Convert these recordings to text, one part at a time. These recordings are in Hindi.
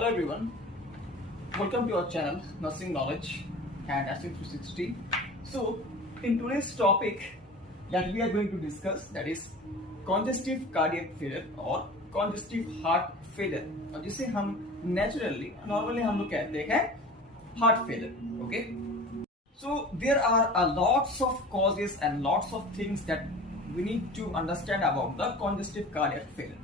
Hello everyone, welcome to our channel Nursing Knowledge and Nursing 360. So in today's topic that we are going to discuss, that is congestive cardiac failure or congestive heart failure, और जिसे हम normally हम लोग कहते हैं heart failure. Okay, so there are a lots of causes and lots of things that we need to understand about the congestive cardiac failure.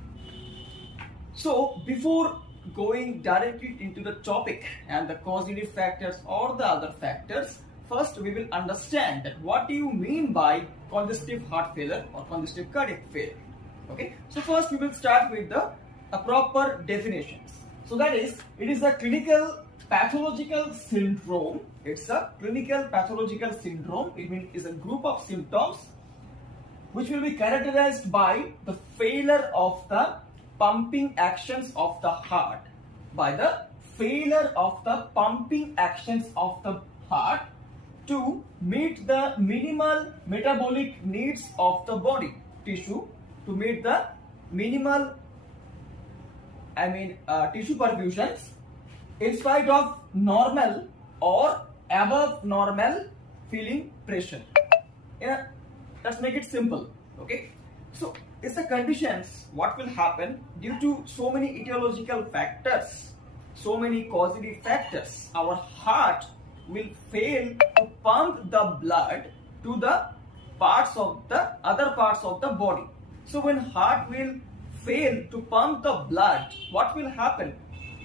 So before going directly into the topic and the causative factors or the other factors, first we will understand that what do you mean by congestive heart failure or congestive cardiac failure. Okay, so first we will start with the proper definitions. So that is, it is a clinical pathological syndrome. It's a clinical pathological syndrome. It means it's a group of symptoms which will be characterized by the failure of the pumping actions of the heart, by the failure of the pumping actions of the heart to meet the minimal metabolic needs of the body tissue, to meet the minimal tissue perfusions in spite of normal or above normal filling pressure. Let's make it simple. Okay, so it's the conditions what will happen due to so many etiological factors, so many causative factors. Our heart will fail to pump the blood to the parts of the other parts of the body. So when heart will fail to pump the blood, what will happen?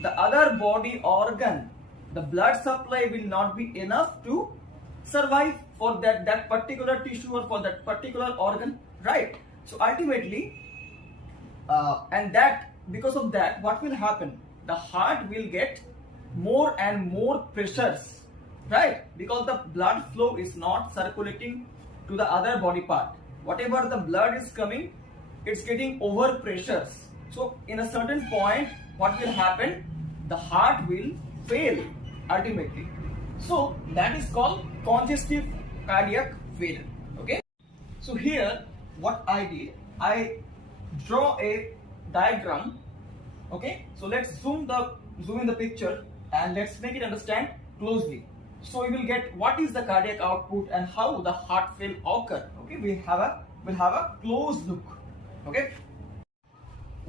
The other body organ, the blood supply will not be enough to survive for that particular tissue or for that particular organ, right? So ultimately, and that because of that, what will happen? The heart will get more and more pressures, right? Because the blood flow is not circulating to the other body part. Whatever the blood is coming, it's getting over pressures. So in a certain point, what will happen? The heart will fail ultimately. So that is called congestive cardiac failure. Okay. So here, what I did, I draw a diagram. Okay, so let's zoom in the picture and let's make it understand closely. So you will get what is the cardiac output and how the heart fail occur. Okay, we'll have a close look. Okay,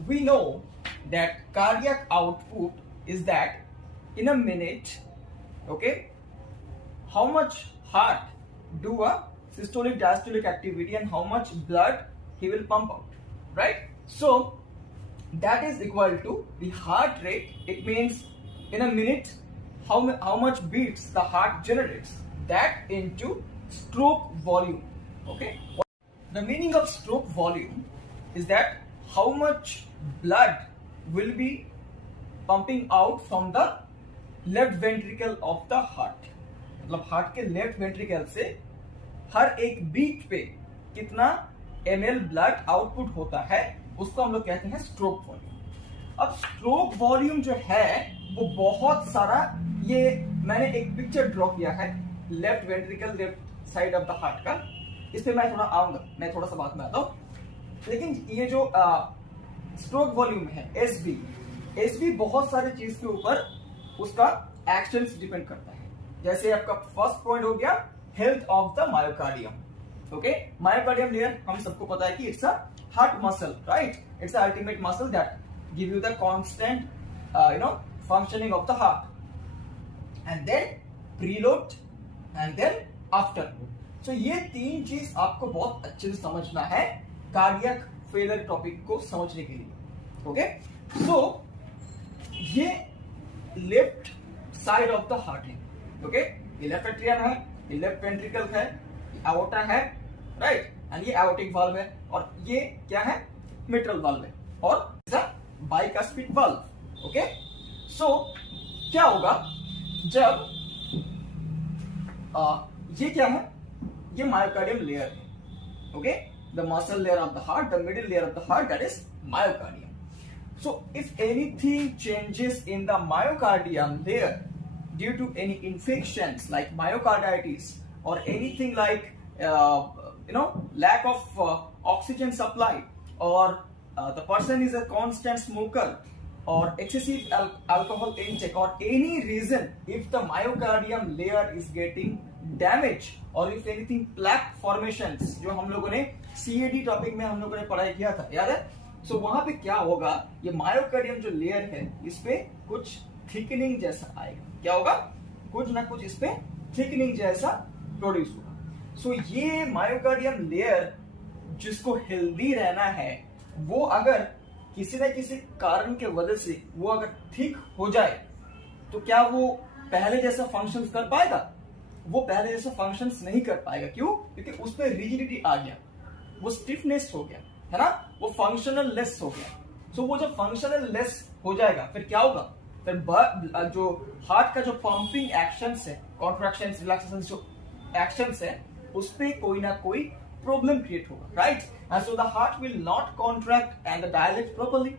we know that cardiac output is that in a minute, okay, how much heart do a systolic diastolic activity and how much blood he will pump out, right? So that is equal to the heart rate. It means in a minute how much beats the heart generates, that into stroke volume. Okay, the meaning of stroke volume is that how much blood will be pumping out from the left ventricle of the heart. मतलब हार्ट के लेफ्ट वेंट्रिकल से हर एक बीट पे कितना ml ब्लड आउटपुट होता है, उसको हम लोग कहते हैं स्ट्रोक वॉल्यूम. अब स्ट्रोक वॉल्यूम जो है वो बहुत सारा, ये मैंने एक पिक्चर ड्रॉ किया है left ventricle left side of the heart का. इस पे मैं थोड़ा आऊंगा, मैं थोड़ा सा बात में आता हूँ. लेकिन ये जो स्ट्रोक वॉल्यूम है एसबी बहुत सारे चीज के ऊपर उसका एक्शंस डिपेंड करता है. जैसे आपका फर्स्ट पॉइंट हो गया health of the myocardium. Okay, myocardium layer हम सबको पता है कि it's a heart muscle, right? It's a ultimate muscle that give you the constant functioning of the heart. And then preload and then after. So ये तीन चीज आपको बहुत अच्छे से समझना है कार्डियक फेलियर टॉपिक को समझने के लिए. ओके, सो ये left side of the heart है. ओके, ये लेफ्ट एट्रियम है, ये लेफ्ट वेंट्रिकल है, एओर्टा है, राइट? एंड ये एओर्टिक वाल्व है, और ये क्या है? मिट्रल वाल्व है, और बाइकास्पिड वाल्व. ओके, सो क्या होगा जब ये क्या है? ये मायोकार्डियम लेयर है. Okay, the muscle layer of the heart, the middle layer of the heart, that is myocardium. So if anything changes in the myocardium layer due to any infections like myocarditis or anything like lack of oxygen supply, or the person is a constant smoker, or excessive alcohol intake or any reason, if the myocardium layer is getting damaged or if anything plaque formations, जो हम लोगों ने CAD टॉपिक में हम लोगों ने पढ़ाई किया था, याद है? सो वहां पे क्या होगा, ये मायोकार्डियम जो लेयर है इस पे कुछ थिकनिंग जैसा आएगा. क्या होगा? कुछ ना कुछ इस पे थिकनिंग जैसा प्रोड्यूस होगा. सो ये मायोकार्डियम लेयर जिसको हेल्दी रहना है, वो अगर किसी न किसी कारण के वजह से वो अगर थिक हो जाए तो क्या वो पहले जैसा फंक्शंस कर पाएगा? वो पहले जैसा फंक्शंस नहीं कर पाएगा. क्यों? क्योंकि उस पर रिजिडिटी आ गया, वो स्टिफनेस हो गया, है ना, वो फंक्शनल लेस हो गया. सो वो जब फंक्शनल लेस हो जाएगा फिर क्या होगा? फिर जो हार्ट का जो पंपिंग एक्शंस है, कॉन्ट्रैक्शंस, रिलैक्सेशन जो एक्शंस है, उस पे कोई ना कोई problem create होगा, right? And so the heart will not contract and dilate properly,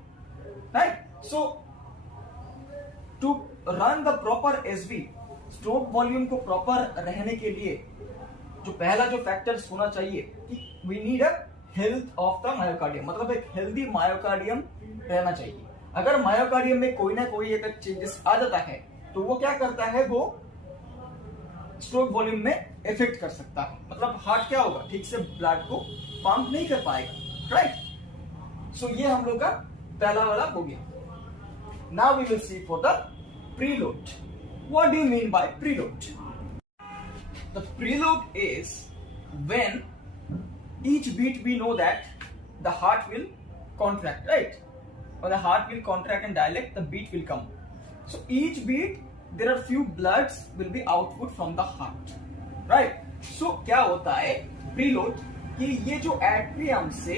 right? So to run the proper SV, stroke volume को proper रहने के लिए जो पहला जो फैक्टर्स होना चाहिए कि we need a health of the myocardium, मतलब एक healthy myocardium रहना चाहिए. अगर myocardium में कोई ना कोई एक चेंजेस आ जाता है तो वो क्या करता है, वो स्ट्रोक वॉल्यूम में इफेक्ट कर सकता है. मतलब हार्ट क्या होगा, ठीक से ब्लड को पंप नहीं कर पाएगा, राइट? सो ये हम लोग का पहला वाला हो गया. Now we will see for the preload. What do you mean by preload? The preload is when each beat we know that the heart will contract, right? When the heart will contract and dilate, the beat will come. So each beat there are few bloods will be output from the heart, right? So क्या होता है प्रीलोड कि ये जो एट्रियम से,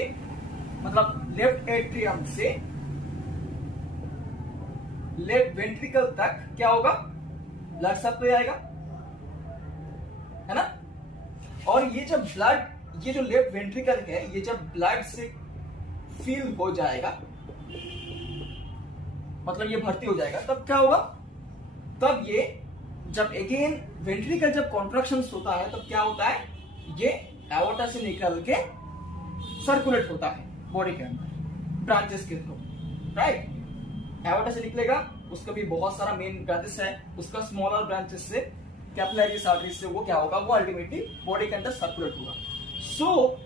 मतलब लेफ्ट एट्रियम से लेफ्ट वेंट्रिकल तक क्या होगा, ब्लड सप्लाई आएगा, है ना? और ये जब ब्लड, ये जो लेफ्ट वेंट्रिकल है, ये जब ब्लड से फिल हो जाएगा, मतलब ये भर्ती हो जाएगा, तब क्या होगा, तब ये जब अगेन वेंट्रिकल जब कॉन्ट्रैक्शंस होता है तब क्या होता है, ये एओर्टा से निकल के सर्कुलेट होता है बॉडी के अंदर ब्रांचेस के थ्रू, राइट? एओर्टा से निकलेगा, उसका भी बहुत सारा मेन ब्रांचेस है, उसका स्मॉलर ब्रांचेस से, कैपिलरीज, आर्टरीज से वो क्या होगा, वो अल्टीमेटली बॉडी के अंदर सर्कुलेट होगा. सो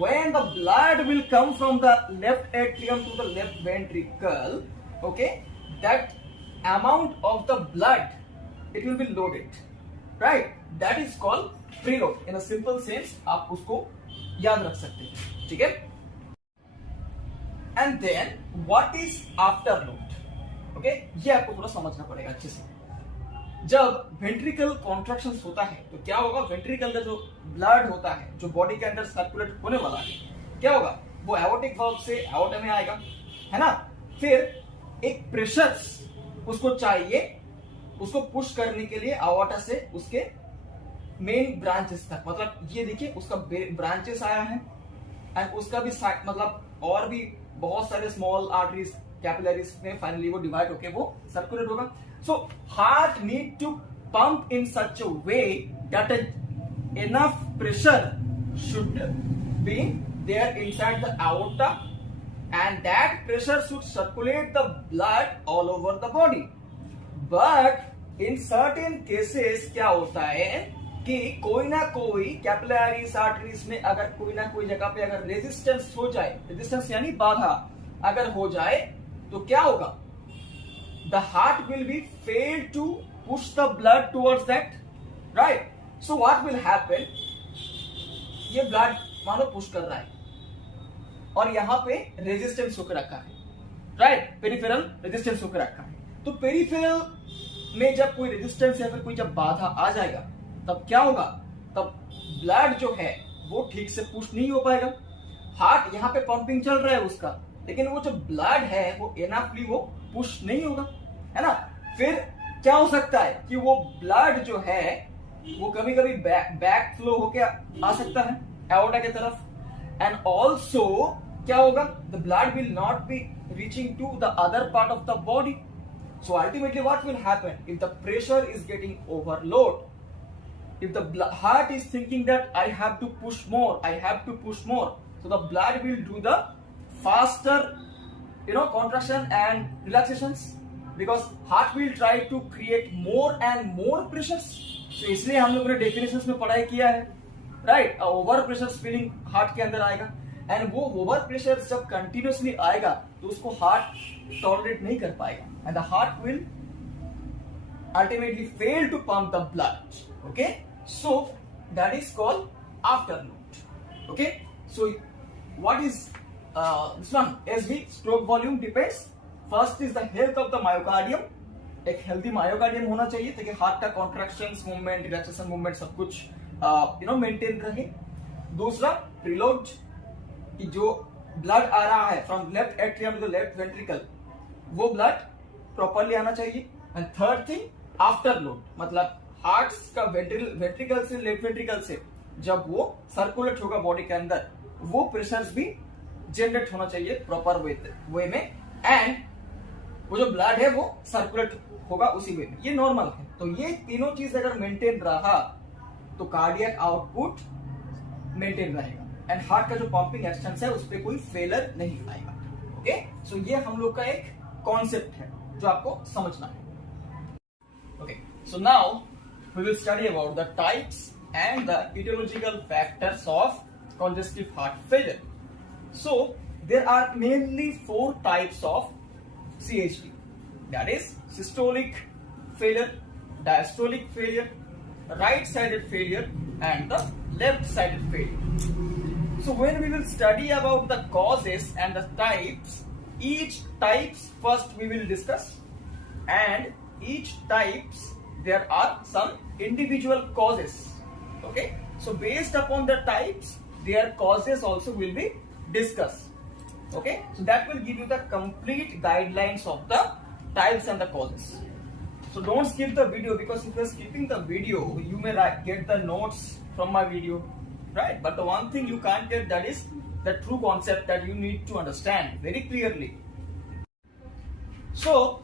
when the blood will come from the left atrium to the left ventricle, okay, that amount of the blood, it will be loaded, right? That is called preload. In a simple sense आप उसको याद रख सकते हैं, ठीक है? And then what is afterload? okay, ये आपको थोड़ा समझना पड़ेगा अच्छे से. जब वेंट्रिकल कॉन्ट्रैक्शंस होता है तो क्या होगा, वेंट्रिकल का जो ब्लड होता है जो बॉडी के अंदर सर्कुलेट होने वाला है, क्या होगा, वो एओर्टिक वाल्व से एओर्टा में आएगा, है ना? फिर एक प्रेशर उसको चाहिए, उसको पुश करने के लिए एओर्टा से उसके मेन ब्रांचेस तक, मतलब ये देखिए उसका ब्रांचेस आया है एंड उसका भी मतलब और भी बहुत सारे स्मॉल आर्टरीज, कैपिलरीज में फाइनली वो डिवाइड होके वो सर्कुलेट होगा. So heart need to pump in such a way that enough pressure should be there inside the aorta, and that pressure should circulate the blood all over the body. But in certain cases क्या होता है कि कोई ना कोई कैपिलरीज, आर्टरीज में अगर कोई ना कोई जगह पे अगर रेजिस्टेंस हो जाए, रेजिस्टेंस यानी बाधा अगर हो जाए तो क्या होगा, the heart will be failed to push the blood towards that, right? So what will happen, ये blood मान लो पुश कर रहा है और यहाँ पे रेजिस्टेंस होकर रखा है, राइट? पेरिफेरल रेजिस्टेंस होकर रखा है. तो पेरिफेरल में जब कोई रेजिस्टेंस या फिर कोई जब बाधा आ जाएगा तब क्या होगा, तब ब्लड जो है वो ठीक से पुश नहीं हो पाएगा. हार्ट यहाँ पे पंपिंग चल रहा है उसका, लेकिन वो जो ब्लड है वो एनफली वो पुश नहीं होगा, है ना? फिर क्या हो सकता है कि वो ब्लड जो है वो कभी कभी बैक फ्लो होके आ सकता है एओर्टा की तरफ, एंड ऑल्सो क्या होगा, the blood will not be reaching to the other part of the body. So ultimately what will happen, if the pressure is getting overload, if the heart is thinking that I have to push more, I have to push more, so the blood will do the faster contraction and relaxations, because heart will try to create more and more pressures. So इसलिए हम लोगों ने डेफिनेशंस में पढ़ाई किया है, right. Over pressure feeling heart के अंदर आएगा, एंड वो ओवर प्रेशर जब कंटिन्यूसली आएगा तो उसको हार्ट टॉलरेट नहीं कर पाएगा, and the heart will ultimately fail to pump the blood. Okay, so that is called afterload. Okay, so what is this one? SV, stroke volume depends. First is the health of the myocardium. एक हेल्थी मायोकार्डियम होना चाहिए ताकि हार्ट का कॉन्ट्रैक्शंस मूवमेंट, रिलैक्सेशन मूवमेंट सब कुछ मेंटेन रहे. दूसरा प्रीलोड, कि जो ब्लड आ रहा है from left atrium to left ventricle, वो ब्लड प्रॉपरली आना चाहिए. एंड थर्ड थिंग आफ्टरलोड, मतलब हार्ट का वेंट्रिकल से लेफ्ट वेंट्रिकल से जब वो सर्कुलेट होगा बॉडी के अंदर, वो प्रेशर्स भी जनरेट होना चाहिए प्रॉपर वे में, एंड वो जो ब्लड है वो सर्कुलेट होगा उसी वे में. ये नॉर्मल है. तो ये तीनों चीज अगर मेंटेन रहा तो कार्डियक आउटपुट मेंटेन रहेगा, एंड हार्ट का जो पंपिंग एक्शन है उस पर कोई फेलर नहीं आएगा. ओके, सो ये हम लोग का एक कॉन्सेप्ट है जो आपको समझना है. Okay, so now we will study about the types and the etiological factors of congestive heart failure. So there are mainly 4 types of CHD. That is systolic failure, diastolic failure, right-sided failure, and the left-sided failure. So when we will study about the causes and the types, each types first we will discuss, and each types there are some individual causes. Okay, so based upon the types their causes also will be discussed. Okay, so that will give you the complete guidelines of the types and the causes. So don't skip the video, because if you are skipping the video you may get the notes from my video, right? But the one thing you can't get, that is the true concept that you need to understand very clearly. So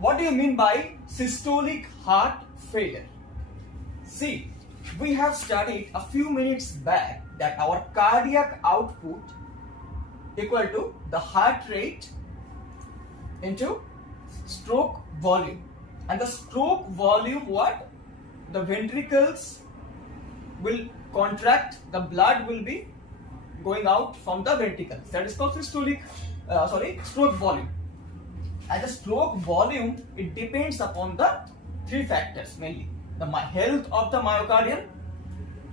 what do you mean by systolic heart failure? See, we have studied a few minutes back that our cardiac output equal to the heart rate into stroke volume. And the stroke volume, what? The ventricles will contract, the blood will be going out from the ventricles. That is called stroke volume. And the stroke volume, it depends upon the 3 factors mainly: the health of the myocardium,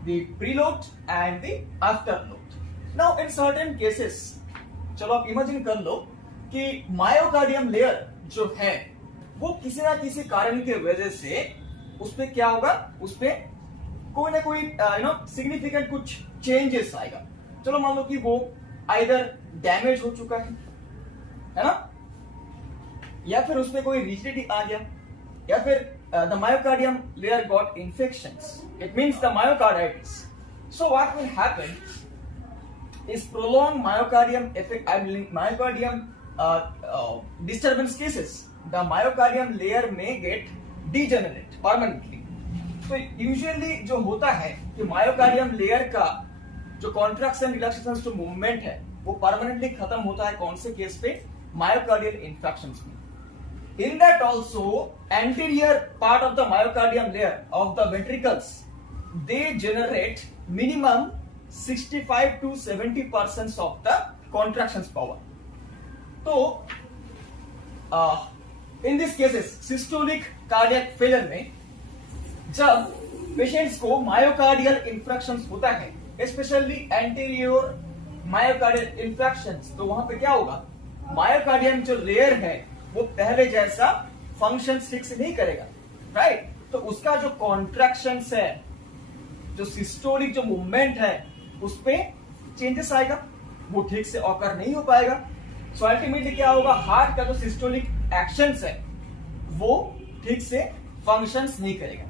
the preload, and the afterload. Now in certain cases, चलो आप इमेजिन कर लो कि मायोकार्डियम लेयर जो है वो किसी ना किसी कारण के वजह से उस पे क्या होगा, उस पे कोई ना कोई सिग्निफिकेंट कुछ चेंजेस आएगा. चलो मान लो कि वो आइदर डैमेज हो चुका है ना, या फिर उसमें कोई रिजिडिटी आ गया, या फिर the myocardium layer got infections. It means the myocarditis. So what will happen is prolonged myocardium effect, myocardium disturbance cases. The myocardium layer may get degenerate permanently. तो यूजुअली जो होता है कि मायोकार्डियम लेयर का जो कॉन्ट्रैक्शन रिलैक्सेशन जो मूवमेंट है वो परमानेंटली खत्म होता है. कौन से केस पे? मायोकार्डियल इंफ्रैक्शंस में. In that also, anterior part of the myocardium layer of the ventricles, they generate minimum 65 to 70% of the contractions power. So, in these cases, systolic cardiac failure में जब पेशेंट्स को मायोकार्डियल इंफ्रैक्शंस होता है, स्पेशली एंटीरियर मायोकार्डियल इंफ्रैक्शंस, तो वहां पे क्या होगा, मायोकार्डियम जो लेयर है वो पहले जैसा फंक्शन ठीक से नहीं करेगा, राइट? तो उसका जो कॉन्ट्रैक्शंस है, जो सिस्टोलिक जो मूवमेंट है, उस पे चेंजेस आएगा, वो ठीक से ऑकर नहीं हो पाएगा. सो अल्टीमेटली क्या होगा, हार्ट का जो सिस्टोलिक एक्शंस है वो ठीक से फंक्शंस नहीं करेगा.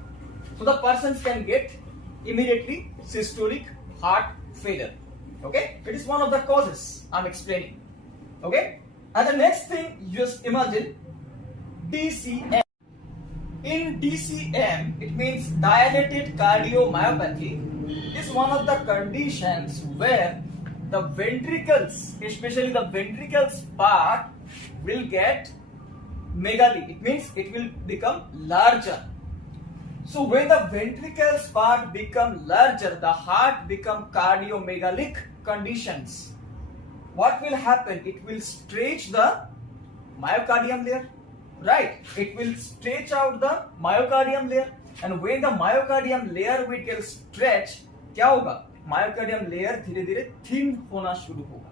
So the person can get immediately systolic heart failure. Okay, it is one of the causes I'm explaining. Okay, and the next thing, just imagine DCM. In DCM, it means dilated cardiomyopathy. Is one of the conditions where the ventricles, especially the ventricles part will get megally. It means it will become larger. So when the ventricles part become larger, the heart become cardiomegalic conditions. What will happen? It will stretch the myocardium layer, right? It will stretch out the myocardium layer, and when the myocardium layer will get stretched, क्या होगा? Myocardium layer धीरे धीरे thin होना शुरू होगा,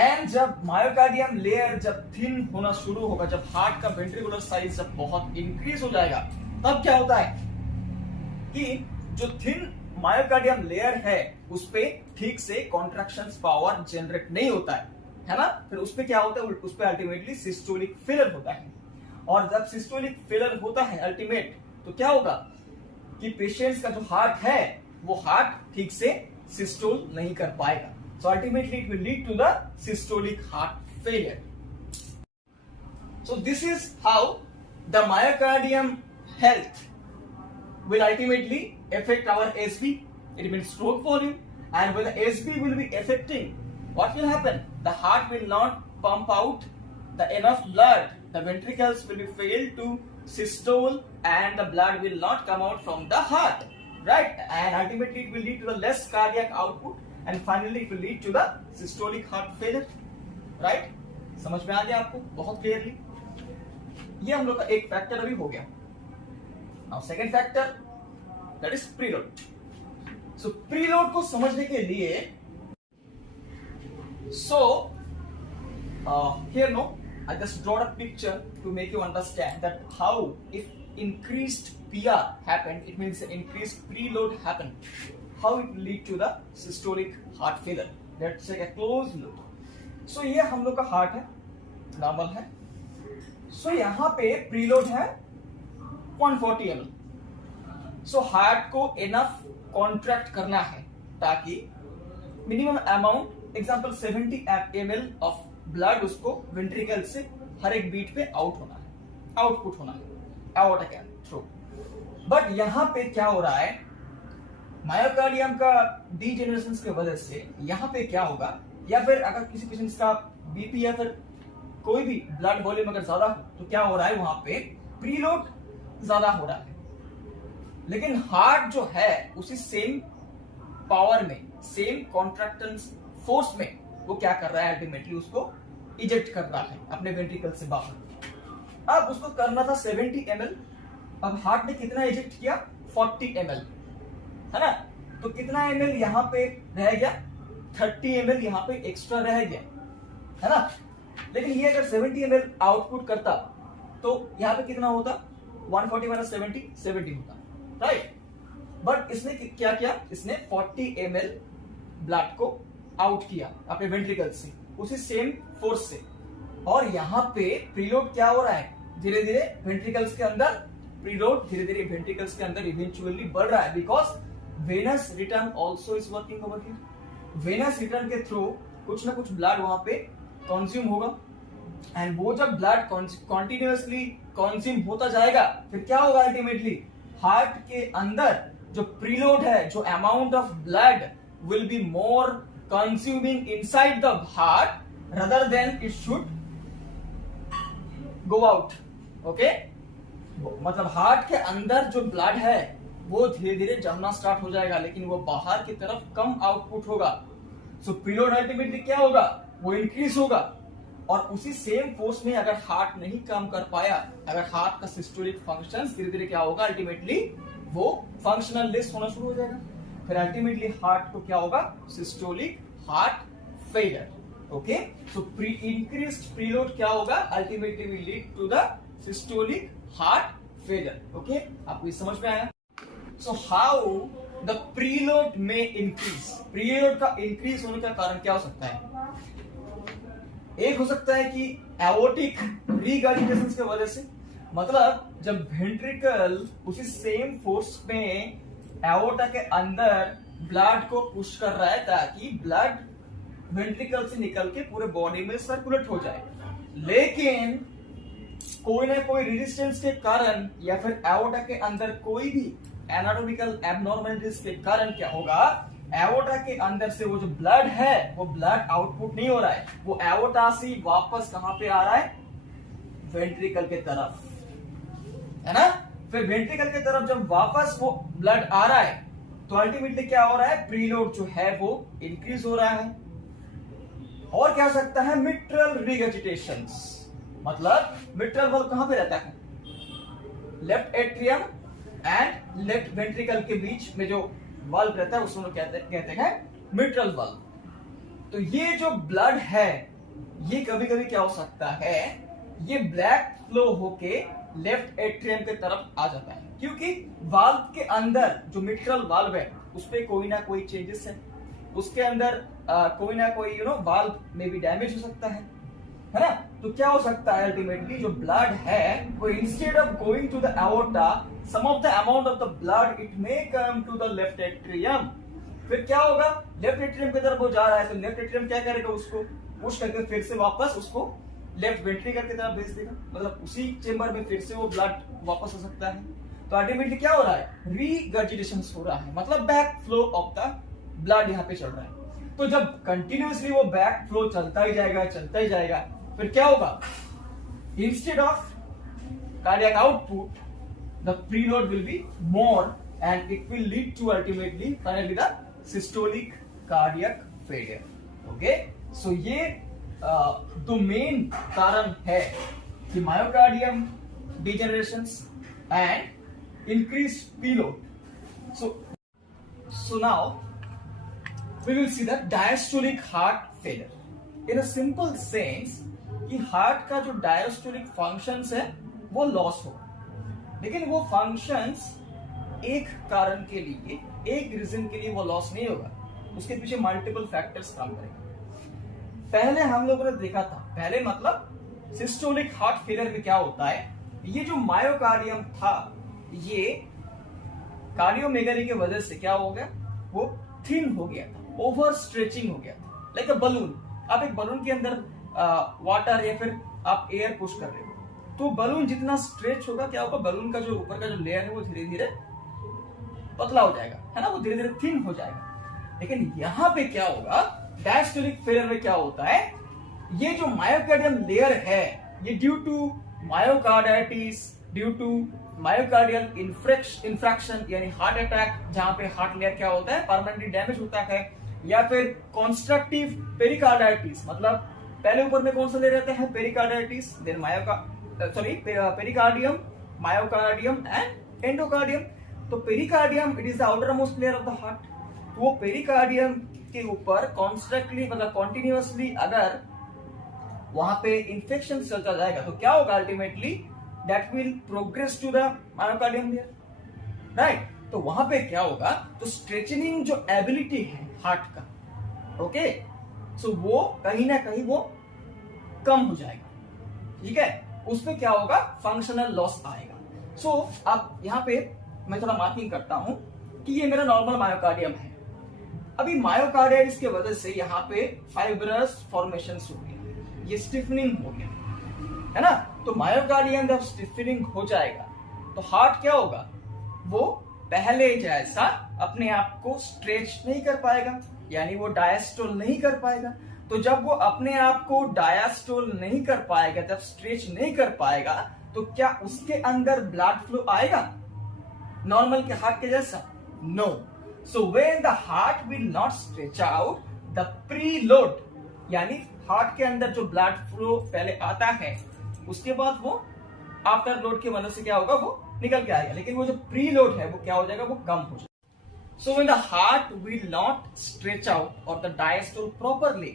and जब myocardium layer जब thin होना शुरू होगा, जब हार्ट का ventricular size जब बहुत increase हो जाएगा, तब क्या होता है कि जो thin मायोकार्डियम लेयर है उस पे ठीक से कॉन्ट्रैक्शंस पावर जनरेट नहीं होता है ना? फिर उस पे क्या होता है? उस पे अल्टीमेटली सिस्टोलिक फेलियर होता है, और जब सिस्टोलिक फेलियर होता है अल्टीमेट, तो क्या होगा कि पेशेंट्स का जो हार्ट है वो हार्ट ठीक से सिस्टोल नहीं कर पाएगा. So ultimately it will lead to the systolic heart failure. So this is how the myocardium health will ultimately affect our SB. It means stroke volume, and when the SB will be affecting, what will happen? The heart will not pump out the enough blood. The ventricles will be failed to systole, and the blood will not come out from the heart, right? And ultimately it will lead to the less cardiac output, and finally it will lead to the systolic heart failure, right? समझ में आ गया आपको बहुत क्लियरली? ये हम लोग का एक फैक्टर अभी हो गया. Now second factor, that is preload. So preload को समझने के लिए, so here no, I just draw a picture to make you understand that how if increased PR happened, it means increased preload happened, how it will lead to the systolic heart failure. Let's take a close look. So ये हम लोग का हार्ट है, नॉर्मल है. So यहाँ पे preload है 140 ml. सो हार्ट को इनफ कॉन्ट्रैक्ट करना है ताकि minimum amount, example 70 ml of blood उसको वेंट्रिकल से हर एक बीट पे आउटपुट होना है एओर्टा के थ्रू. बट यहाँ पे क्या हो रहा है, मायोकार्डियम का डीजेनरेशन की वजह से यहाँ पे क्या होगा, या फिर अगर किसी पेशेंट का बीपी या फिर कोई भी ब्लड वॉल्यूम अगर ज्यादा हो तो क्या हो रहा है, वहां पे प्रीलोड ज्यादा हो रहा है. लेकिन हार्ट जो है उसी सेम पावर में, सेम कॉन्ट्रैक्टेंस फोर्स में वो क्या कर रहा है, अल्टीमेटली उसको इजेक्ट कर रहा है अपने वेंट्रिकल से बाहर. अब उसको करना था 70 ml, अब हार्ट ने कितना इजेक्ट किया, 40 ml, है ना? तो कितना ml यहाँ पे रह गया, 30 ml यहाँ पे एक्स्ट्रा रह गया, है ना? लेकिन ये अगर 70 ml आउटपुट करता तो यहाँ पे कितना होता, 140 माइनस 70 होता, राइट? बट इसने क्या किया, इसने 40 ml ब्लड को आउट किया अपने वेंट्रिकल से उसी सेम फोर्स से. और यहाँ पे प्रीलोड क्या हो रहा है, धीरे धीरे वेंट्रिकल्स के अंदर प्रीलोड धीरे धीरे वेंट्रिकल्स के अंदर इवेंचुअली बढ़ रहा है, because Venus return also is working over here. Venus return के थ्रू कुछ ना कुछ ब्लड वहां पे कंज्यूम होगा, एंड वो जब ब्लड कॉन्टिन्यूअसली कंज्यूम होता जाएगा, फिर क्या होगा, अल्टीमेटली हार्ट के अंदर जो प्रीलोड है, जो amount of blood will be more consuming inside the heart rather than it should go out. Okay, मतलब हार्ट के अंदर जो ब्लड है वो धीरे धीरे जमना स्टार्ट हो जाएगा, लेकिन वो बाहर की तरफ कम आउटपुट होगा. सो प्रीलोड अल्टीमेटली क्या होगा, वो इंक्रीज होगा. और उसी सेम फोर्स में अगर हार्ट नहीं काम कर पाया, अगर हार्ट का सिस्टोलिक फंक्शन धीरे धीरे क्या होगा, अल्टीमेटली वो फंक्शनल लेस होना शुरू हो जाएगा. फिर अल्टीमेटली हार्ट को क्या होगा, systolic heart failure. Okay, so increased preload क्या होगा, ultimately will lead to the systolic heart failure. Okay, आपको ये समझ में आया? सो हाउ द प्रीलोड में इंक्रीज, प्रीलोड का इंक्रीज होने का कारण क्या हो सकता है? एक हो सकता है कि एओर्टिक रीगर्जिटेशन की वजह से, मतलब जब वेंट्रिकल उसी सेम फोर्स में एओर्टा के अंदर ब्लड को पुश कर रहा है ताकि ब्लड वेंट्रिकल से निकल के पूरे बॉडी में सर्कुलेट हो जाए, लेकिन कोई ना कोई रेजिस्टेंस के कारण या फिर एओर्टा के अंदर कोई भी एनाटॉमिकल एबनॉर्मलिटीज के कारण क्या होगा, एओर्टा के अंदर से वो जो ब्लड है वो ब्लड आउटपुट नहीं हो रहा है, वो एओर्टा से वापस कहां पे आ रहा है, वेंट्रिकल के तरफ, है ना। फिर वेंट्रिकल के तरफ जब वापस वो ब्लड आ रहा है तो अल्टीमेटली क्या हो रहा है, प्रीलोड जो है वो इंक्रीज हो रहा है। और क्या हो सकता है, मिट्रल रिगर्जिटेशंस, मतलब मिट्रल वाल्व कहां पे रहता है, left atrium and left ventricle के बीच में जो वाल्व रहता है उसको कहते हैं मिट्रल वाल्व। तो ये जो ब्लड है ये कभी कभी क्या हो सकता है, ये ब्लैक फ्लो होके लेफ्ट एट्रियम के तरफ आ जाता है, क्योंकि वाल्व के अंदर जो मिट्रल वाल्व है उस पे कोई ना कोई चेंजेस है, उसके अंदर कोई ना कोई वाल्व में भी डैमेज हो सकता है ना। तो क्या हो सकता है, अल्टीमेटली जो ब्लड है वो instead of going to the aorta, some of the amount of the blood it may come to the left atrium. फिर क्या होगा, लेफ्ट एट्रियम की तरफ वो जा रहा है, तो लेफ्ट एट्रियम क्या करेगा, उसको पुश करके फिर से वापस उसको लेफ्ट वेंट्रिकल की तरफ भेज देगा, मतलब उसी चेंबर में फिर से वो ब्लड वापस हो सकता है। तो अल्टीमेटली क्या हो रहा है, रीगर्जिटेशन हो रहा है, मतलब back flow of the blood यहाँ पे चल रहा है। तो जब कंटिन्यूअसली वो बैक फ्लो चलता ही जाएगा, फिर क्या होगा, instead of cardiac output the preload will be more and it will lead to ultimately finally the systolic cardiac failure. Okay, so ये दो मेन कारण है कि myocardium degenerations and increase preload. So now we will see the diastolic heart failure. In a simple sense कि हार्ट का जो डायस्टोलिक फंक्शंस है वो लॉस हो, लेकिन वो फंक्शंस एक कारण के लिए, एक रीजन के लिए वो लॉस नहीं होगा, उसके पीछे मल्टीपल फैक्टर्स काम करेंगे। पहले हम लोगों ने देखा था, पहले मतलब सिस्टोलिक हार्ट फेलियर में क्या होता है, ये जो मायोकार्डियम था ये कार्डियोमेगली की वजह से क्या हो गया, वो थिन हो गया था, ओवर स्ट्रेचिंग हो गया था, लाइक अ बलून। आप एक बलून के अंदर वाटर या फिर आप एयर पुश कर रहे हो, तो बलून जितना स्ट्रेच होगा क्या होगा, बलून का जो ऊपर का जो लेयर है वो धीरे धीरे पतला हो जाएगा, है ना, वो धीरे धीरे थिन हो जाएगा। लेकिन यहाँ पे क्या होगा, डायस्टोलिक फेलियर में क्या होता है, ये जो मायोकार्डियम लेयर है ये due to myocarditis, due to myocardial infarction यानी हार्ट अटैक, जहां पे हार्ट लेयर क्या होता है, परमानेंटली डैमेज होता है, या फिर कॉन्स्ट्रक्टिव पेरिकार्डाइटिस, मतलब पहले ऊपर में कौन सा लेयर रहता है, pericarditis, then pericardium, myocardium and endocardium. तो pericardium it is the outer most layer of the heart. तो वो पेरिकार्डियम के ऊपर कॉन्स्ट्रक्टली मतलब कॉन्टिन्यूअसली अगर वहां पे इंफेक्शन चलता जाएगा तो क्या होगा, ultimately that will progress to the myocardium layer, right. तो वहां पे क्या होगा, तो स्ट्रेचनिंग जो एबिलिटी है हार्ट का, ओके, सो वो कहीं ना कहीं वो कम हो जाएगा, ठीक है, उसमें क्या होगा, फंक्शनल लॉस आएगा। सो अब यहाँ पे मैं थोड़ा मार्किंग करता हूं कि ये मेरा नॉर्मल मायोकार्डियम है। अभी मायोकार्डाइटिस की वजह से यहाँ पे फाइब्रस फॉर्मेशन हो गया, ये स्टिफनिंग हो गया, है ना। तो मायोकार्डियम जब स्टिफनिंग हो जाएगा तो हार्ट क्या होगा, वो पहले जैसा अपने आप को स्ट्रेच नहीं कर पाएगा, यानी वो डायस्टोल नहीं कर पाएगा। तो जब वो अपने आप को डायस्टोल नहीं कर पाएगा, जब स्ट्रेच नहीं कर पाएगा, तो क्या उसके अंदर ब्लड फ्लो आएगा नॉर्मल के हार्ट के जैसा? No. So when the heart will not stretch out the preload, यानी हार्ट के अंदर जो ब्लड फ्लो पहले आता है उसके बाद वो आफ्टर लोड की मदद से क्या होगा, वो निकल के आएगा, लेकिन वो जो प्री लोड है वो क्या हो जाएगा, वो कम हो जाएगा। So when the heart will not stretch out और the diastole properly,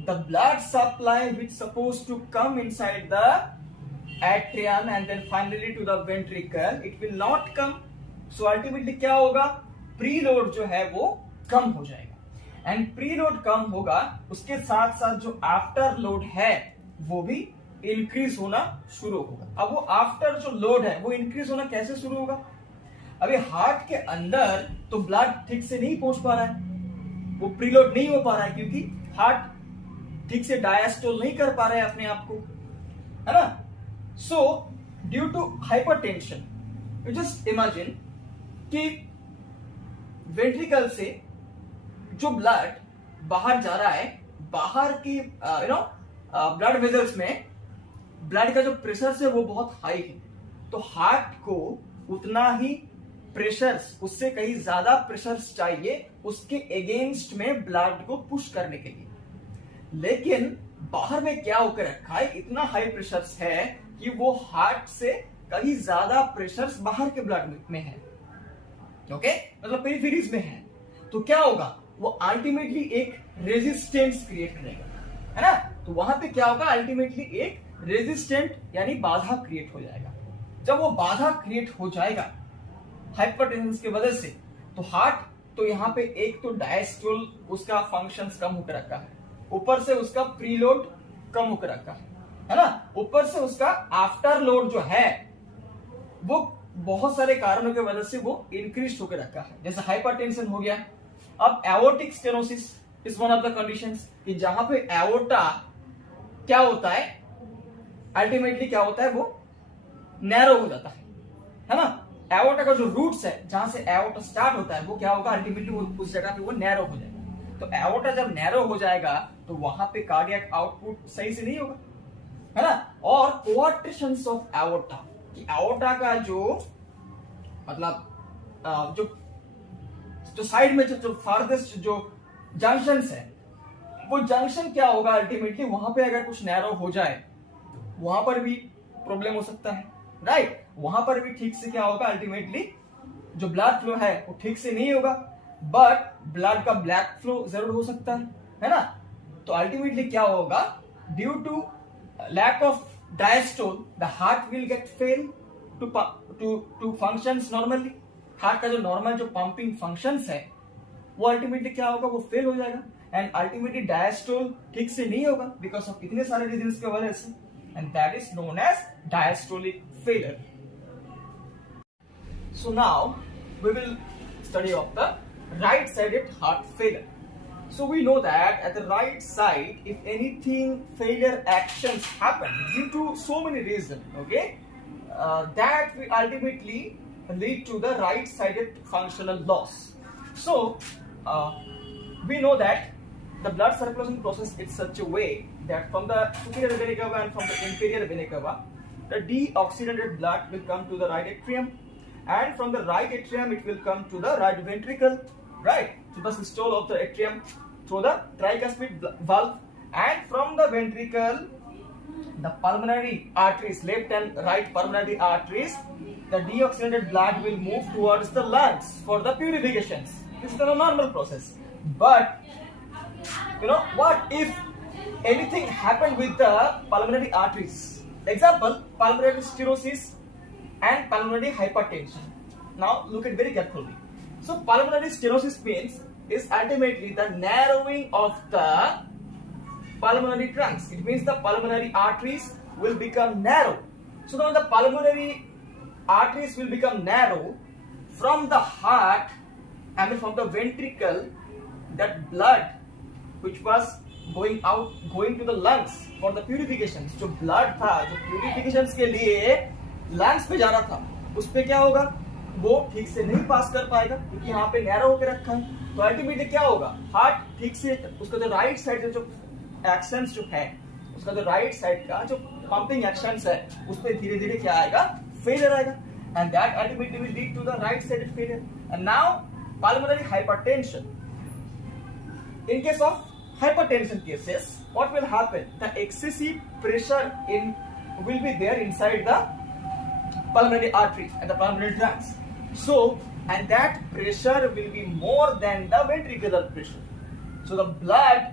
the blood supply which suppose to come inside the atrium and then finally to the ventricle, it will not come. So ultimately क्या होगा, प्री लोड जो है वो कम हो जाएगा, एंड प्री लोड कम होगा, उसके साथ साथ जो आफ्टर लोड है वो भी इंक्रीज होना शुरू होगा। अब वो आफ्टर जो लोड है वो इंक्रीज होना कैसे शुरू होगा, अभी हार्ट के अंदर तो ब्लड ठीक से नहीं पहुंच पा रहा है, वो प्रीलोड नहीं हो पा रहा है, क्योंकि हार्ट ठीक से डायस्टोल नहीं कर पा रहा है अपने आप को, है ना। So due to hypertension, you just imagine कि वेंट्रिकल से जो ब्लड बाहर जा रहा है, बाहर की ब्लड वेजल्स में ब्लड का जो प्रेशर है वो बहुत हाई है, तो हार्ट को उतना ही प्रेशर, उससे कहीं ज्यादा प्रेशर चाहिए उसके अगेंस्ट में ब्लड को पुश करने के लिए। लेकिन बाहर में क्या होकर रखा है, इतना हाई प्रेशर है कि वो हार्ट से कहीं ज्यादा प्रेशर बाहर के ब्लड में है, ओके, मतलब पेरिफेरीज में है। तो क्या होगा, वो अल्टीमेटली एक रेजिस्टेंस क्रिएट करेगा, है ना। तो वहां पे क्या होगा, अल्टीमेटली एक रेजिस्टेंट यानी बाधा क्रिएट हो जाएगा। जब वो बाधा क्रिएट हो जाएगा हाइपरटेंशन की वजह से, तो हार्ट तो यहाँ पे एक तो डायस्टोल उसका फंक्शंस कम होकर रखा है, ऊपर से उसका प्रीलोड कम होकर रखा है ना, ऊपर से उसका आफ्टर लोड जो है वो बहुत सारे कारणों की वजह से वो इंक्रीज होकर रखा है, जैसे हाइपरटेंशन हो गया। अब aortic stenosis is one of the conditions कि जहां पे एओर्टा क्या होता है, अल्टीमेटली क्या होता है, वो नैरो हो जाता है ना। एओर्टा का जो रूट्स है, जहां से एओर्टा स्टार्ट होता है, वो क्या होगा, अल्टीमेटली उस जगह पे वो नैरो हो जाएगा। तो एओर्टा जब नैरो हो जाएगा तो वहां पे कार्डियक आउटपुट सही से नहीं होगा, है ना। और कोआर्टेशंस ऑफ एओर्टा, कि एओर्टा का जो मतलब जो साइड में जो फारदेस्ट जो जंक्शंस है, वो जंक्शन क्या होगा, अल्टीमेटली वहां पे अगर कुछ नैरो हो जाए वहां पर भी प्रॉब्लम हो सकता है, राइट। वहां पर भी ठीक से क्या होगा, अल्टीमेटली जो ब्लड फ्लो है वो ठीक से नहीं होगा, बट ब्लड का ब्लैक फ्लो जरूर हो सकता है ना। तो अल्टीमेटली क्या होगा, due to lack of diastole the heart will get fail to functions normally. Heart का जो नॉर्मल जो पंपिंग फंक्शंस है वो अल्टीमेटली क्या होगा, वो फेल हो जाएगा, एंड अल्टीमेटली डायस्टोल ठीक से नहीं होगा बिकॉज ऑफ इतने सारे रीजंस की वजह से, and that is known as diastolic failure. So now we will study of the right-sided heart failure. So we know that at the right side, if anything failure actions happen due to so many reasons, okay, that will ultimately lead to the right-sided functional loss. So we know that the blood circulation process in such a way that from the superior vena cava and from the inferior vena cava, the deoxygenated blood will come to the right atrium, and from the right atrium it will come to the right ventricle, right, to the systole of the atrium through the tricuspid valve, and from the ventricle the pulmonary arteries, left and right pulmonary arteries, the deoxygenated blood will move towards the lungs for the purifications. This is the normal process. But you know, what if anything happened with the pulmonary arteries? Example, pulmonary stenosis and pulmonary hypertension. Now look at very carefully. So pulmonary stenosis means is ultimately the narrowing of the pulmonary trunks. It means the pulmonary arteries will become narrow. So now the pulmonary arteries will become narrow from the heart, I mean from the ventricle, that blood which was going to the lungs for the purifications, जो blood था जो purifications के लिए lungs पे जा रहा था, उस पे क्या होगा, वो ठीक से नहीं पास कर पाएगा क्योंकि यहाँ पे नैरो होकर रखा है। तो अल्टीमेटली क्या होगा, हार्ट ठीक से उसका जो राइट साइड जो एक्शंस जो है, उसका जो राइट साइड का जो पंपिंग एक्शंस है, उस पे धीरे धीरे क्या आएगा, फेलियर आएगा, and that ultimately will lead to the right sided failure. And now pulmonary hypertension. In case of hypertension cases, what will happen? The excessive pressure will be there inside the pulmonary artery and the pulmonary trunks. So, and that pressure will be more than the ventricular pressure. So the blood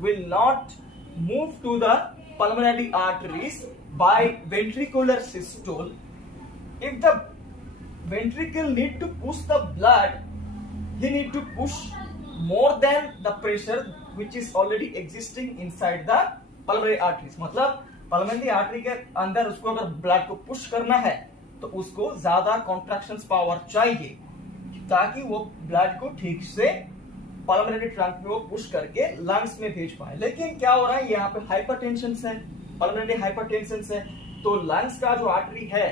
will not move to the pulmonary arteries by ventricular systole. If the ventricle need to push the blood, he need to push more than the pressure which is already existing inside the pulmonary arteries. मतलब pulmonary artery के अंदर उसको अगर ब्लड को पुश करना है तो उसको ज्यादा कॉन्ट्रैक्शंस पावर चाहिए ताकि वो ब्लड को ठीक से पल्मोनरी ट्रंक में वो पुश करके लंग्स में भेज पाए। लेकिन क्या हो रहा है, यहाँ पे हाइपरटेंशन है, पल्मोनरी हाइपरटेंशन है, तो लंग्स का जो आर्टरी है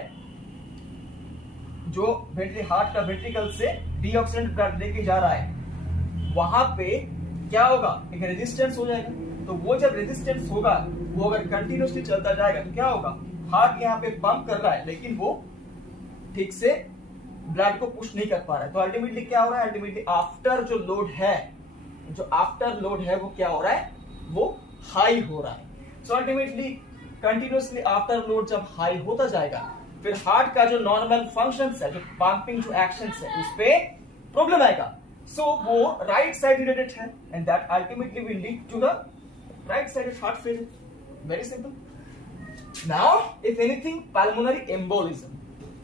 जो हार्ट का वेंट्रिकल से डीऑक्सीडेंट ब्लड लेके जा रहा है, वहां पे क्या होगा, एक रेजिस्टेंस हो जाएगा। तो वो जब रेजिस्टेंस होगा, वो अगर कंटिन्यूसली चलता जाएगा तो क्या होगा, हार्ट यहाँ पे पंप कर रहा है लेकिन वो ठीक से ब्लड को पुश नहीं कर पा रहा है। तो अल्टीमेटली क्या हो रहा है, अल्टीमेटली आफ्टर जो लोड है, जो आफ्टर लोड है वो क्या हो रहा है, वो हाई हो रहा है। So ultimately continuously after load जब हाई होता जाएगा, फिर हार्ट का जो नॉर्मल फंक्शंस है, जो पंपिंग जो एक्शंस है, उस पे प्रॉब्लम आएगा। सो वो राइट साइड रिलेटेड है and that ultimately will lead to the right sided heart failure. Very simple. Now if anything pulmonary embolism,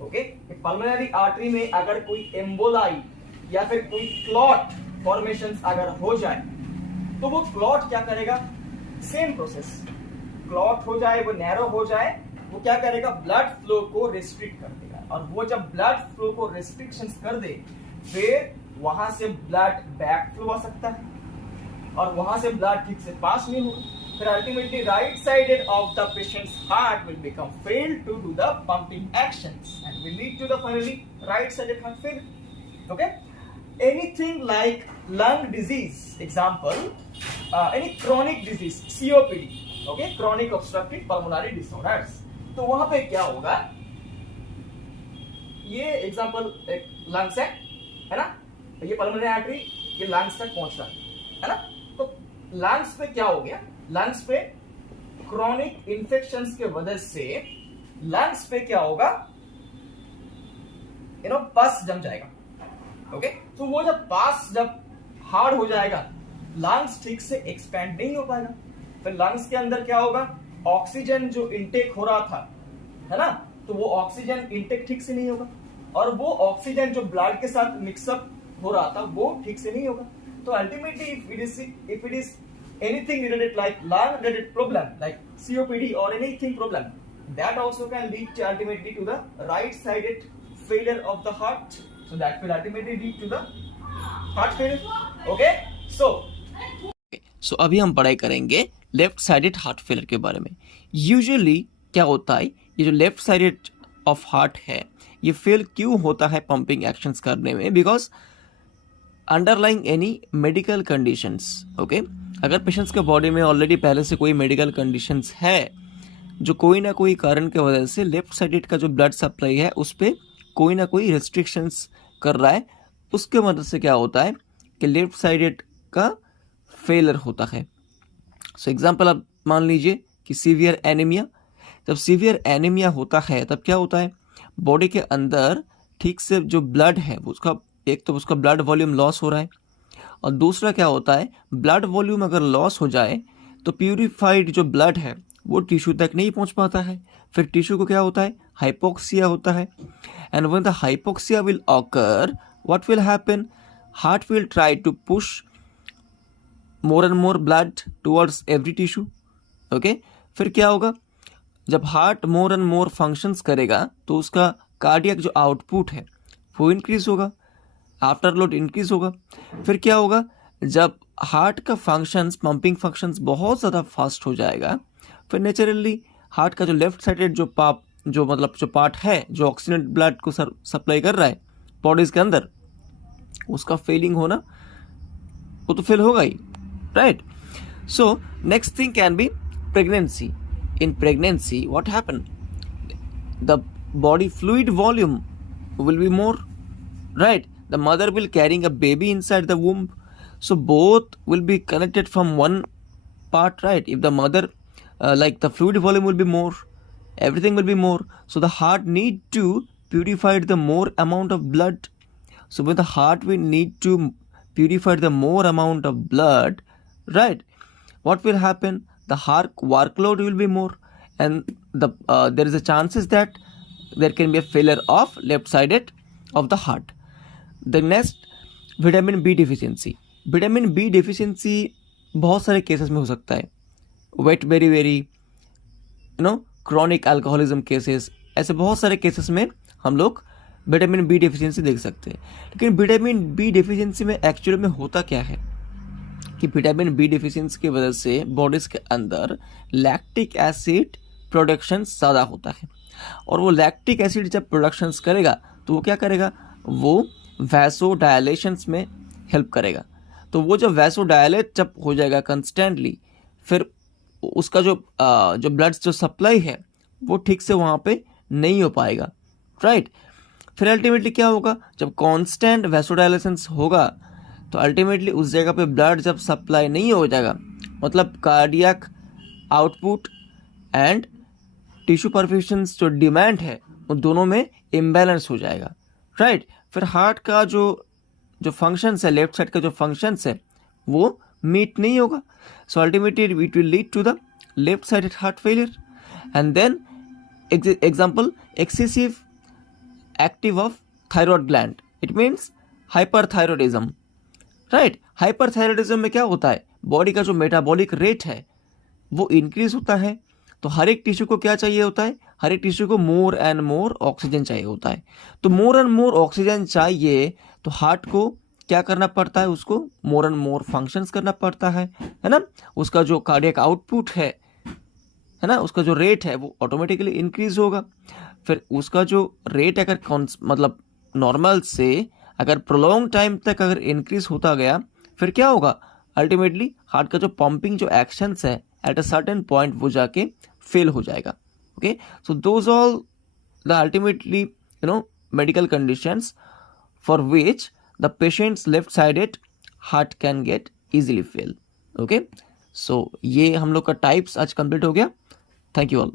okay, pulmonary artery में अगर कोई एम्बोलाई या फिर कोई क्लॉट फॉर्मेशंस अगर हो जाए, तो वो क्लॉट क्या करेगा, सेम प्रोसेस, क्लॉट हो जाए, वो नैरो हो जाए, वो क्या करेगा, ब्लड फ्लो को रिस्ट्रिक्ट कर देगा। और वो जब ब्लड फ्लो को रिस्ट्रिक्शंस कर दे, फिर वहां से ब्लड बैक फ्लो आ सकता है और वहां से ब्लड ठीक से पास नहीं होगा। फिर ultimately right sided of the patient's heart will become failed to do the pumping actions and will lead to the finally right sided heart failure. Okay, anything like lung disease, example, any chronic disease, COPD, okay, chronic obstructive pulmonary disorders, तो वहां पे क्या होगा, ये एग्जांपल एक लंग्स है ना, ये पल्मोनरी आर्टरी ये लंग्स तक पहुंच रहा है ना। तो लंग्स पे क्या हो गया, लंग्स पे क्रोनिक इंफेक्शंस के वजह से लंग्स पे क्या होगा, पस जम जाएगा। ओके, तो वो जब पास जब हार्ड हो जाएगा, लंग्स ठीक से एक्सपेंड नहीं हो पाएगा। फिर लंग्स के अंदर क्या होगा, ऑक्सीजन जो इंटेक हो रहा था, है ना, तो वो ऑक्सीजन इंटेक ठीक से नहीं होगा और वो ऑक्सीजन जो ब्लड के साथ मिक्सअप हो रहा था वो ठीक से नहीं होगा। तो ultimately if it is anything related like lung related problem like COPD और anything problem, that also can lead ultimately to the right sided failure of the heart. So that will ultimately lead to the heart failure. Okay, so अभी हम पढ़ाई करेंगे लेफ्ट साइडेड हार्ट फेलियर के बारे में। यूजुअली क्या होता है, ये जो लेफ्ट साइडेड ऑफ हार्ट है, ये फेल क्यों होता है पंपिंग एक्शंस करने में, because underlying any medical conditions. Okay, अगर पेशेंट्स के बॉडी में ऑलरेडी पहले से कोई मेडिकल कंडीशंस है जो कोई ना कोई कारण की वजह से लेफ्ट साइडेड का जो ब्लड सप्लाई है उस पर कोई ना कोई रिस्ट्रिक्शंस कर रहा है, उसके मदद से क्या होता है कि लेफ्ट साइडेड का फेलियर होता है। सो एग्जांपल आप मान लीजिए कि सीवियर एनीमिया, जब सीवियर एनीमिया होता है तब क्या होता है, बॉडी के अंदर ठीक से जो ब्लड है उसका एक तो उसका ब्लड वॉल्यूम लॉस हो रहा है और दूसरा क्या होता है, ब्लड वॉल्यूम अगर लॉस हो जाए तो प्यूरिफाइड जो ब्लड है वो टिश्यू तक नहीं पहुंच पाता है। फिर टिश्यू को क्या होता है, हाइपोक्सिया होता है। And when the hypoxia will occur, what will happen? Heart will try to push more and more blood towards every tissue. Okay? फिर क्या होगा, जब heart more and more functions करेगा तो उसका कार्डियक जो आउटपुट है वो इंक्रीज होगा, आफ्टर लोड इंक्रीज होगा। फिर क्या होगा, जब हार्ट का फंक्शंस, पंपिंग फंक्शंस बहुत ज़्यादा फास्ट हो जाएगा, फिर नेचुरली हार्ट का जो लेफ्ट साइडेड जो पार्ट है जो ऑक्सीजन ब्लड को सप्लाई कर रहा है बॉडीज के अंदर, उसका फेलिंग होना, वो तो फेल होगा ही, right. So next thing can be pregnancy. In pregnancy what happen, the body fluid volume will be more, right. The mother will carrying a baby inside the womb, so both will be connected from one part, right? If the mother like the fluid volume will be more, everything will be more, so the heart need to purify the more amount of blood. So when the heart will need to purify the more amount of blood, right, what will happen, the heart workload will be more and the there is a chances that there can be a failure of left sided of the heart. The next, vitamin B deficiency. Vitamin B deficiency बहुत सारे केसेस में हो सकता है, wait very very chronic alcoholism cases, ऐसे बहुत सारे केसेस में हम लोग विटामिन बी डिफिशियंसी देख सकते हैं। लेकिन विटामिन बी डिफिशियंसी में एक्चुअली में होता क्या है कि विटामिन बी डिफिशियंसी की वजह से बॉडीज के अंदर लैक्टिक एसिड प्रोडक्शन ज़्यादा होता है और वो लैक्टिक एसिड जब प्रोडक्शंस करेगा तो वो क्या करेगा, वो वैसो डायलेशंस में हेल्प करेगा। तो वो जब वैसोडायलेट जब हो जाएगा कंस्टेंटली, फिर उसका जो ब्लड जो सप्लाई है वो ठीक से वहाँ पे नहीं हो पाएगा, राइट। फिर अल्टीमेटली क्या होगा, जब कांस्टेंट वैसोडायलेशंस होगा तो अल्टीमेटली उस जगह पे ब्लड जब सप्लाई नहीं हो जाएगा, मतलब cardiac output and tissue perfusion जो डिमांड है उन दोनों में इम्बैलेंस हो जाएगा, राइट। फिर हार्ट का जो फंक्शंस है, लेफ्ट साइड का जो फंक्शंस है वो मीट नहीं होगा, so ultimately it will lead to the left sided heart failure. And then example, excessive active of thyroid gland, it means hyperthyroidism, right. Hyperthyroidism में क्या होता है, बॉडी का जो मेटाबॉलिक रेट है वो इंक्रीज होता है, तो हर एक टिश्यू को क्या चाहिए होता है, हर एक टिश्यू को मोर एंड मोर ऑक्सीजन चाहिए होता है। तो मोर एंड मोर ऑक्सीजन चाहिए तो हार्ट को क्या करना पड़ता है, उसको मोर एंड मोर फंक्शंस करना पड़ता है ना। उसका जो कार्डियक आउटपुट है ना, उसका जो रेट है वो ऑटोमेटिकली इंक्रीज होगा। फिर उसका जो रेट अगर मतलब नॉर्मल से अगर प्रोलॉन्ग टाइम तक अगर इंक्रीज होता गया, फिर क्या होगा, अल्टीमेटली हार्ट का जो पंपिंग जो एक्शंस है एट अ सर्टेन पॉइंट वो जाके फेल हो जाएगा। Okay, so those all the ultimately medical conditions for which the patients left sided heart can get easily fail. Okay, so ये हम लोग का टाइप्स आज कंप्लीट हो गया। Thank you all.